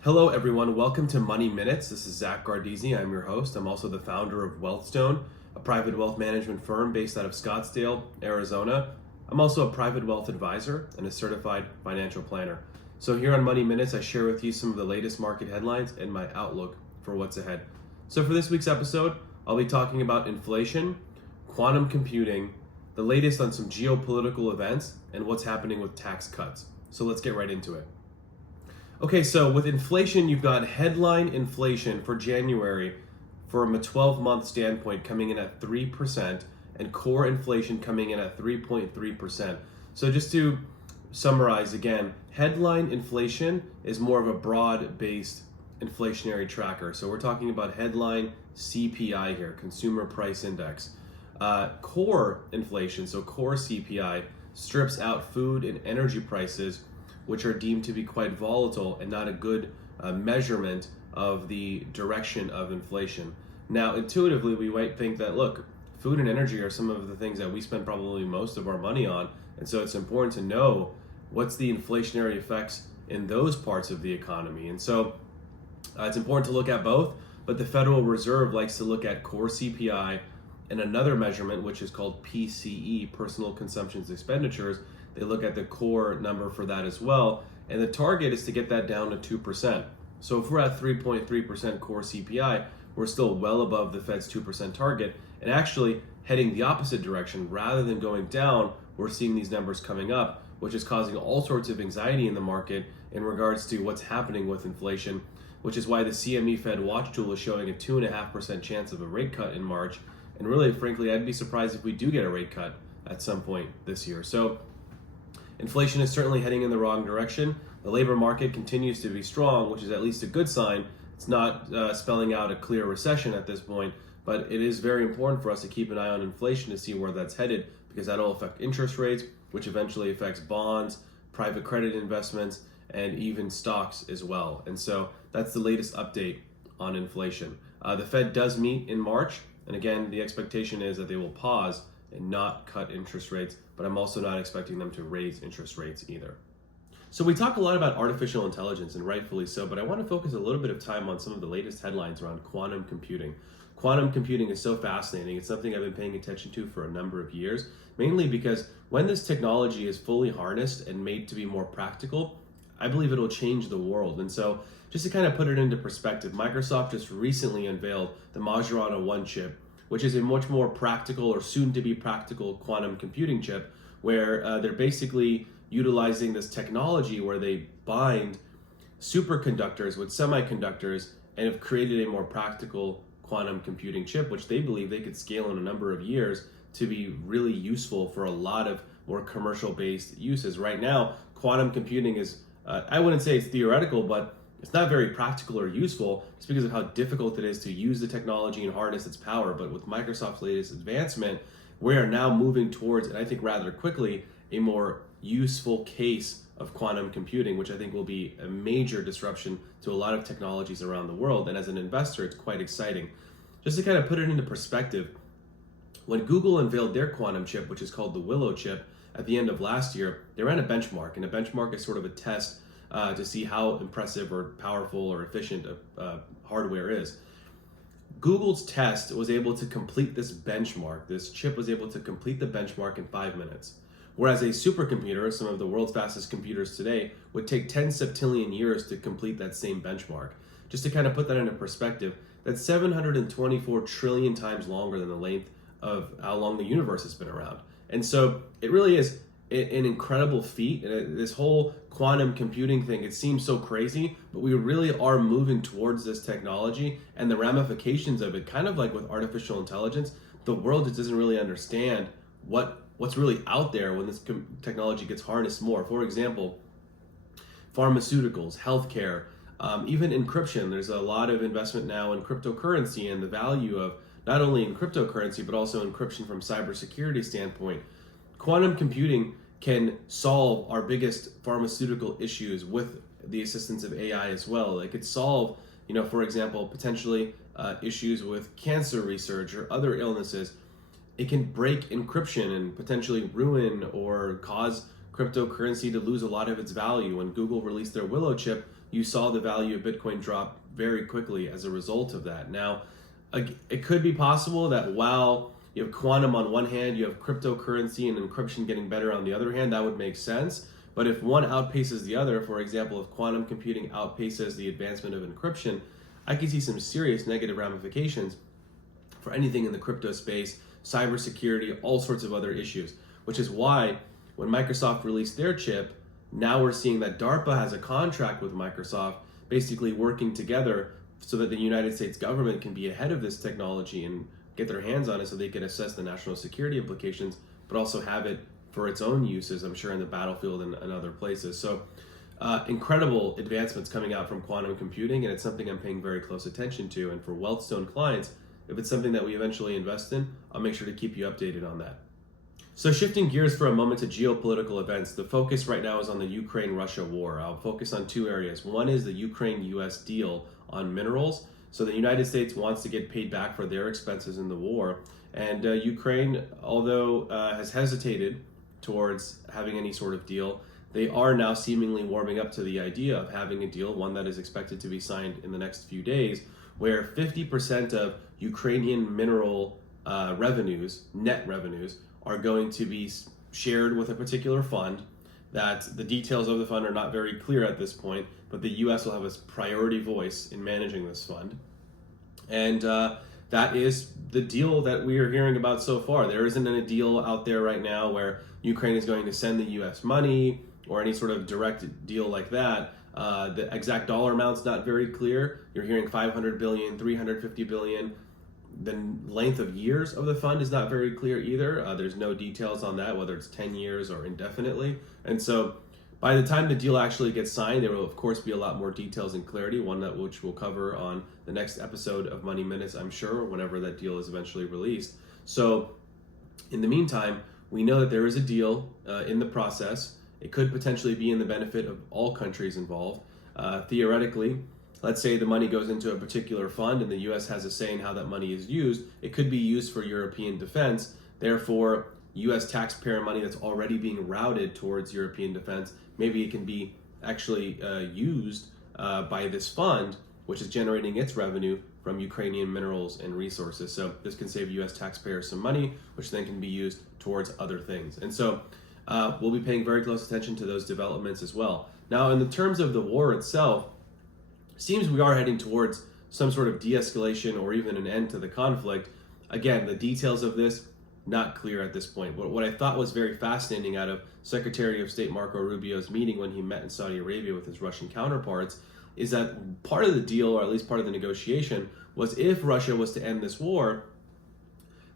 Hello everyone, welcome to Money Minutes. This is Zak Gardezy, I'm your host. I'm also the founder of Wealthstone, a private wealth management firm based out of Scottsdale, Arizona. I'm also a private wealth advisor and a certified financial planner. So here on Money Minutes, I share with you some of the latest market headlines and my outlook for what's ahead. So for this week's episode, I'll be talking about inflation, quantum computing, the latest on some geopolitical events, and what's happening with tax cuts. So let's get right into it. Okay, so with inflation, you've got headline inflation for January from a 12-month standpoint coming in at 3% and core inflation coming in at 3.3%. So just to summarize again, headline inflation is more of a broad-based inflationary tracker. So we're talking about headline CPI here, Consumer Price Index. Core inflation, so core CPI, strips out food and energy prices, which are deemed to be quite volatile and not a good measurement of the direction of inflation. Now, intuitively, we might think that, look, food and energy are some of the things that we spend probably most of our money on, and so it's important to know what's the inflationary effects in those parts of the economy. And so it's important to look at both, but the Federal Reserve likes to look at core CPI and another measurement, which is called PCE, Personal Consumption Expenditures. They look at the core number for that as well, and the target is to get that down to 2%. So if we're at 3.3% core CPI, we're still well above the Fed's 2% target, and actually heading the opposite direction. Rather than going down, we're seeing these numbers coming up, which is causing all sorts of anxiety in the market in regards to what's happening with inflation, which is why the CME Fed Watch tool is showing a 2.5% chance of a rate cut in March. And really, frankly, I'd be surprised if we do get a rate cut at some point this year. So inflation is certainly heading in the wrong direction. The labor market continues to be strong, which is at least a good sign. It's not spelling out a clear recession at this point, but it is very important for us to keep an eye on inflation to see where that's headed, because that'll affect interest rates, which eventually affects bonds, private credit investments, and even stocks as well. And so that's the latest update on inflation. The Fed does meet in March, and again, the expectation is that they will pause and not cut interest rates, but I'm also not expecting them to raise interest rates either. So we talk a lot about artificial intelligence, and rightfully so, but I want to focus a little bit of time on some of the latest headlines around quantum computing. Quantum computing is so fascinating. It's something I've been paying attention to for a number of years, mainly because when this technology is fully harnessed and made to be more practical, I believe it'll change the world. And so just to kind of put it into perspective, Microsoft just recently unveiled the Majorana 1 chip, which is a much more practical or soon to be practical quantum computing chip, where they're basically utilizing this technology where they bind superconductors with semiconductors and have created a more practical quantum computing chip, which they believe they could scale in a number of years to be really useful for a lot of more commercial-based uses. Right now, quantum computing is, I wouldn't say it's theoretical, but it's not very practical or useful just because of how difficult it is to use the technology and harness its power. But with Microsoft's latest advancement, we are now moving towards, and I think rather quickly, a more useful case of quantum computing, which I think will be a major disruption to a lot of technologies around the world. And as an investor, it's quite exciting. Just to kind of put it into perspective, when Google unveiled their quantum chip, which is called the Willow chip, at the end of last year, they ran a benchmark, and a benchmark is sort of a test to see how impressive or powerful or efficient hardware is. Google's test was able to complete this benchmark. This chip was able to complete the benchmark in 5 minutes. Whereas a supercomputer, some of the world's fastest computers today, would take 10 septillion years to complete that same benchmark. Just to kind of put that into perspective, that's 724 trillion times longer than the length of how long the universe has been around. And so it really is an incredible feat. And this whole quantum computing thing, it seems so crazy, but we really are moving towards this technology, and the ramifications of it, kind of like with artificial intelligence, the world just doesn't really understand what's really out there when this technology gets harnessed more. For example, pharmaceuticals, healthcare, even encryption. There's a lot of investment now in cryptocurrency and the value of not only in cryptocurrency, but also encryption from cybersecurity standpoint. Quantum computing can solve our biggest pharmaceutical issues with the assistance of AI as well. It could solve, for example, potentially issues with cancer research or other illnesses it can break encryption and potentially ruin or cause cryptocurrency to lose a lot of its value. When Google released their Willow chip, you saw the value of Bitcoin drop very quickly as a result of that. Now, it could be possible that while you have quantum on one hand, you have cryptocurrency and encryption getting better on the other hand. That would make sense. But if one outpaces the other, for example, if quantum computing outpaces the advancement of encryption, I could see some serious negative ramifications for anything in the crypto space, cybersecurity, all sorts of other issues, which is why when Microsoft released their chip, now we're seeing that DARPA has a contract with Microsoft, basically working together so that the United States government can be ahead of this technology and get their hands on it so they can assess the national security implications, but also have it for its own uses, I'm sure, in the battlefield and other places. So incredible advancements coming out from quantum computing, and it's something I'm paying very close attention to. And for Wealthstone clients, if it's something that we eventually invest in, I'll make sure to keep you updated on that. So shifting gears for a moment to geopolitical events, the focus right now is on the Ukraine-Russia war. I'll focus on two areas. One is the Ukraine-US deal on minerals. So the United States wants to get paid back for their expenses in the war. And Ukraine, although has hesitated towards having any sort of deal, they are now seemingly warming up to the idea of having a deal, one that is expected to be signed in the next few days, where 50% of Ukrainian mineral revenues, net revenues, are going to be shared with a particular fund. That the details of the fund are not very clear at this point, but the U.S. will have a priority voice in managing this fund. And that is the deal that we are hearing about so far. There isn't a deal out there right now where Ukraine is going to send the U.S. money or any sort of direct deal like that. The exact dollar amount's not very clear. You're hearing 500 billion, 350 billion. The length of years of the fund is not very clear either. There's no details on that, whether it's 10 years or indefinitely. And so by the time the deal actually gets signed, there will of course be a lot more details and clarity, which we'll cover on the next episode of Money Minutes, I'm sure, whenever that deal is eventually released. So in the meantime, we know that there is a deal in the process. It could potentially be in the benefit of all countries involved. Theoretically, let's say the money goes into a particular fund and the U.S. has a say in how that money is used. It could be used for European defense. Therefore, U.S. taxpayer money that's already being routed towards European defense, maybe it can be actually used by this fund, which is generating its revenue from Ukrainian minerals and resources. So this can save U.S. taxpayers some money, which then can be used towards other things. And so we'll be paying very close attention to those developments as well. Now, in the terms of the war itself, seems we are heading towards some sort of de-escalation or even an end to the conflict. Again, the details of this, not clear at this point. But what I thought was very fascinating out of Secretary of State Marco Rubio's meeting when he met in Saudi Arabia with his Russian counterparts is that part of the deal, or at least part of the negotiation, was if Russia was to end this war,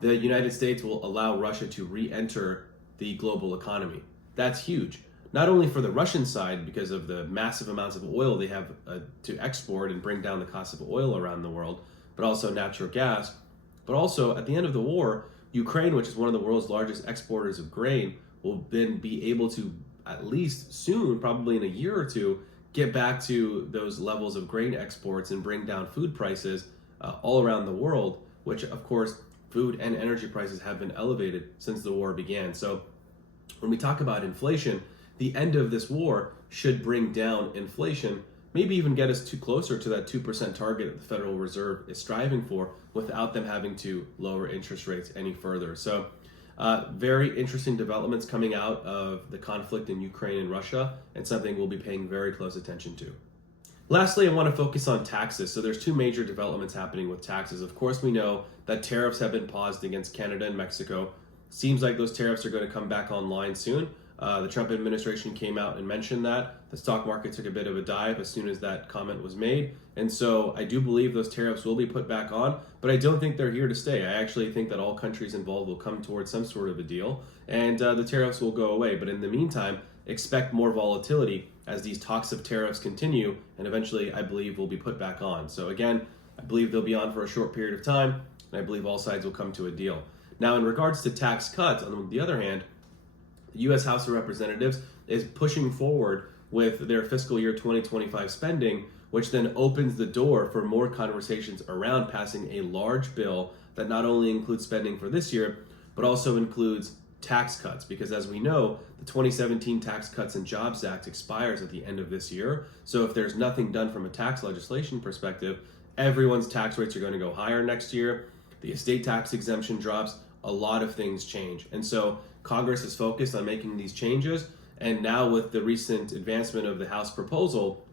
the United States will allow Russia to re-enter the global economy. That's huge. Not only for the Russian side, because of the massive amounts of oil they have to export and bring down the cost of oil around the world, but also natural gas. But also, at the end of the war, Ukraine, which is one of the world's largest exporters of grain, will then be able to, at least soon, probably in a year or two, get back to those levels of grain exports and bring down food prices all around the world, which, of course, food and energy prices have been elevated since the war began. So when we talk about inflation, the end of this war should bring down inflation, maybe even get us closer to that 2% target that the Federal Reserve is striving for without them having to lower interest rates any further. So very interesting developments coming out of the conflict in Ukraine and Russia, and something we'll be paying very close attention to. Lastly, I want to focus on taxes. So there's two major developments happening with taxes. Of course, we know that tariffs have been paused against Canada and Mexico. Seems like those tariffs are going to come back online soon. The Trump administration came out and mentioned that. The stock market took a bit of a dive as soon as that comment was made. And so I do believe those tariffs will be put back on, but I don't think they're here to stay. I actually think that all countries involved will come towards some sort of a deal, and the tariffs will go away. But in the meantime, expect more volatility as these talks of tariffs continue, and eventually I believe will be put back on. So again, I believe they'll be on for a short period of time, and I believe all sides will come to a deal. Now, in regards to tax cuts, on the other hand, the U.S. House of Representatives is pushing forward with their fiscal year 2025 spending, which then opens the door for more conversations around passing a large bill that not only includes spending for this year, but also includes tax cuts, because as we know, the 2017 Tax Cuts and Jobs Act expires at the end of this year. So if there's nothing done from a tax legislation perspective, everyone's tax rates are going to go higher next year. The estate tax exemption drops, a lot of things change. And so Congress is focused on making these changes. And now with the recent advancement of the House proposal,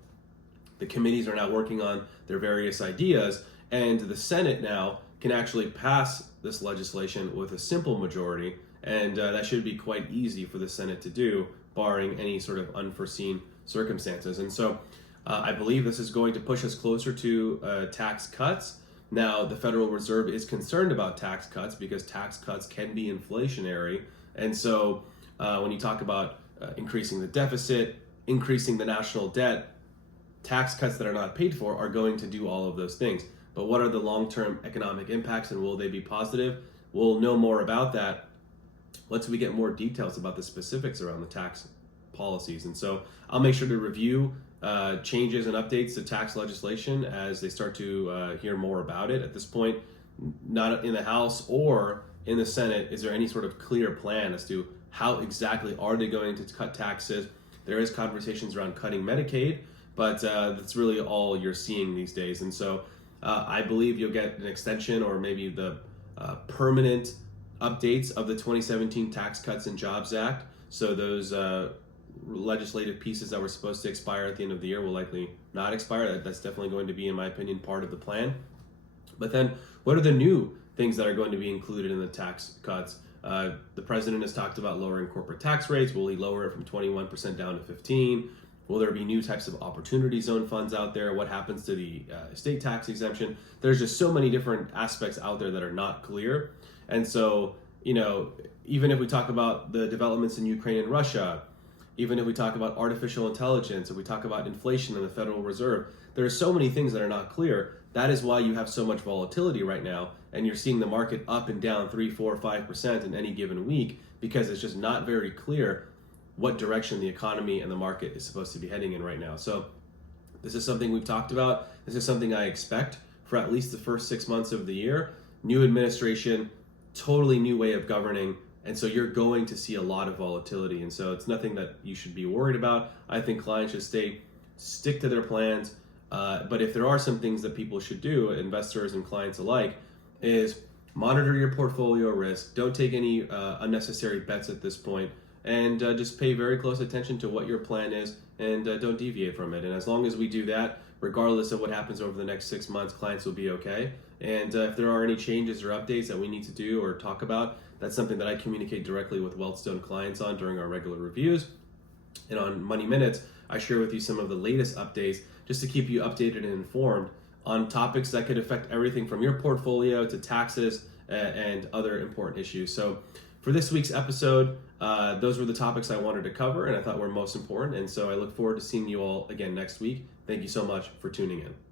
the committees are now working on their various ideas, and the Senate now can actually pass this legislation with a simple majority. And that should be quite easy for the Senate to do, barring any sort of unforeseen circumstances. And so I believe this is going to push us closer to tax cuts. Now, the Federal Reserve is concerned about tax cuts because tax cuts can be inflationary. And so when you talk about increasing the deficit, increasing the national debt, tax cuts that are not paid for are going to do all of those things. But what are the long-term economic impacts, and will they be positive? We'll know more about that once we get more details about the specifics around the tax policies. And so I'll make sure to review changes and updates to tax legislation as they start to hear more about it. At this point, not in the House or in the Senate is there any sort of clear plan as to how exactly are they going to cut taxes. There is conversations around cutting Medicaid, but that's really all you're seeing these days. And so I believe you'll get an extension or maybe the permanent updates of the 2017 Tax Cuts and Jobs Act. So those legislative pieces that were supposed to expire at the end of the year will likely not expire. That's definitely going to be, in my opinion, part of the plan. But then what are the new things that are going to be included in the tax cuts? The president has talked about lowering corporate tax rates. Will he lower it from 21% down to 15%? Will there be new types of opportunity zone funds out there? What happens to the estate tax exemption? There's just so many different aspects out there that are not clear. And so, even if we talk about the developments in Ukraine and Russia, even if we talk about artificial intelligence, if we talk about inflation and the Federal Reserve, there are so many things that are not clear. That is why you have so much volatility right now, and you're seeing the market up and down 3, 4, 5% in any given week, because it's just not very clear what direction the economy and the market is supposed to be heading in right now. So this is something we've talked about. This is something I expect for at least the first 6 months of the year. New administration, totally new way of governing. And so you're going to see a lot of volatility. And so it's nothing that you should be worried about. I think clients should stick to their plans. But if there are some things that people should do, investors and clients alike, is monitor your portfolio risk. Don't take any unnecessary bets at this point. And just pay very close attention to what your plan is, and don't deviate from it. And as long as we do that, regardless of what happens over the next 6 months, clients will be okay. And if there are any changes or updates that we need to do or talk about, that's something that I communicate directly with Wealthstone clients on during our regular reviews. And on Money Minutes, I share with you some of the latest updates just to keep you updated and informed on topics that could affect everything from your portfolio to taxes and other important issues. So for this week's episode, those were the topics I wanted to cover and I thought were most important. And so I look forward to seeing you all again next week. Thank you so much for tuning in.